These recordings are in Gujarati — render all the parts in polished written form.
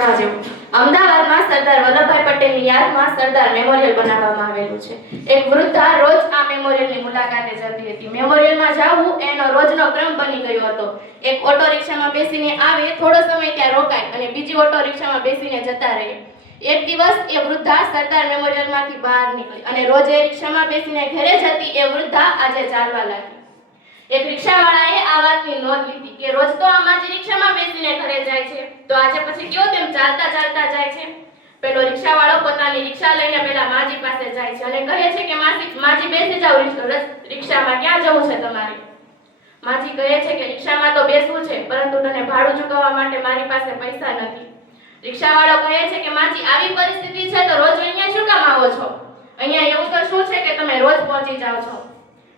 જાણવા જેવું અમદાવાદમાં સરદાર વલ્લભભાઈ પટેલની યાદમાં સરદાર મેમોરિયલ બનાવવામાં આવેલું છે। એક વૃદ્ધા રોજ આ મેમોરિયલની મુલાકાતે જતી હતી। મેમોરિયલમાં જવું એનો રોજનો ક્રમ બની ગયો હતો। એક ઓટો રિક્ષામાં બેસીને આવે, થોડો સમય ત્યાં રોકાય અને બીજી ઓટો રિક્ષામાં બેસીને જતા રહે। એક દિવસ એ વૃદ્ધા સરદાર મેમોરિયલમાંથી બહાર નીકળી અને રોજ એ રિક્ષામાં બેસીને ઘરે જતી એ વૃદ્ધા આજે ચાલવા લાગી। એક રિક્ષાવાળાએ આ વાતની નોંધ લીધી કે રોજ તો આમાં રિક્ષામાં બેસીને ઘરે જાય છે, તો આજે પછી કેવો તેમ ચાલતા ચાલતા જાય છે। પેલો રિક્ષાવાળો પોતાની રિક્ષા લઈને પેલા માજી પાસે જાય છે અને કહે છે કે માજી બેસી જાવ રિક્ષામાં, ક્યાં જવું છે તમારે? માજી કહે છે કે રિક્ષામાં તો બેસવું છે, પરંતુ તને ભાડું ચૂકવવા માટે મારી પાસે પૈસા નથી। રિક્ષાવાળો કહે છે કે માજી આવી પરિસ્થિતિ છે તો રોજ અહીંયા શું કામ આવો છો? અહીંયા એવું તો શું છે કે તમે રોજ પહોંચી જાવ છો?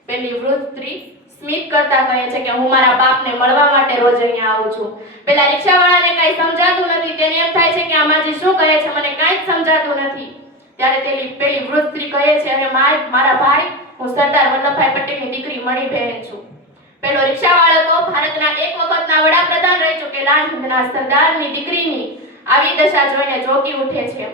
પેલી વૃદ્ધ સ્ત્રી સ્મિત કરતા કહે છે કે હું મારા બાપને મળવા માટે રોજ અહીંયા આવું છું। પેલા રિક્ષાવાળાને કંઈ સમજાતું નથી, તેને એમ થાય છે કે આ માજી શું કહે છે, મને કાંઈ જ સમજાતું નથી। ત્યારે પેલી વૃદ્ધ સ્ત્રી કહે છે અને મારા ભાઈ, હું સરદાર વલ્લભભાઈ પટેલની દીકરી મણિબહેન છું। પેલો રિક્ષાવાળો તો ભારતના એક વખતના વડાપ્રધાન રહી ચૂકેલા સરદારની દીકરીની આવી દશા જોઈને ચોંકી ઉઠે છે।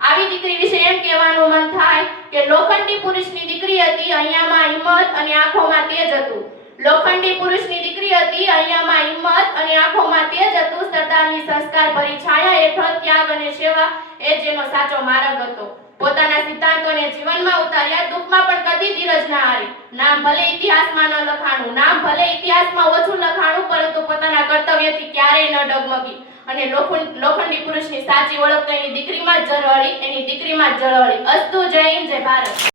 આવી દીકરી વિશે એમ કહેવાનું મન થાય કે લોખંડી પુરુષની દીકરી હતી, અહીંયામાં હિંમત અને આંખોમાં તેજ હતું। લોખંડી પુરુષની દીકરી હતી, અહીંયામાં હિંમત અને આંખોમાં તેજ હતું। સરદારની સંસ્કાર ભરી છાયા હેઠળ ત્યાગ અને સેવા એ જેનો સાચો માર્ગ હતો। પોતાના સિદ્ધાંતોને જીવનમાં ઉતાર્યા, દુઃખમાં પણ કદી ધીરજ ના હારી। નામ ભલે ઇતિહાસમાં ન લખાણું, નામ ભલે ઇતિહાસમાં ઓછું લખાણું, પરંતુ પોતાના કર્તવ્યથી ક્યારેય ન ડગમગી અને લોખંડી પુરુષની સાચી ઓળખ તો એની દીકરીમાં જ ઝળહળી। અસ્તુ, જય હિન્દ, જય ભારત।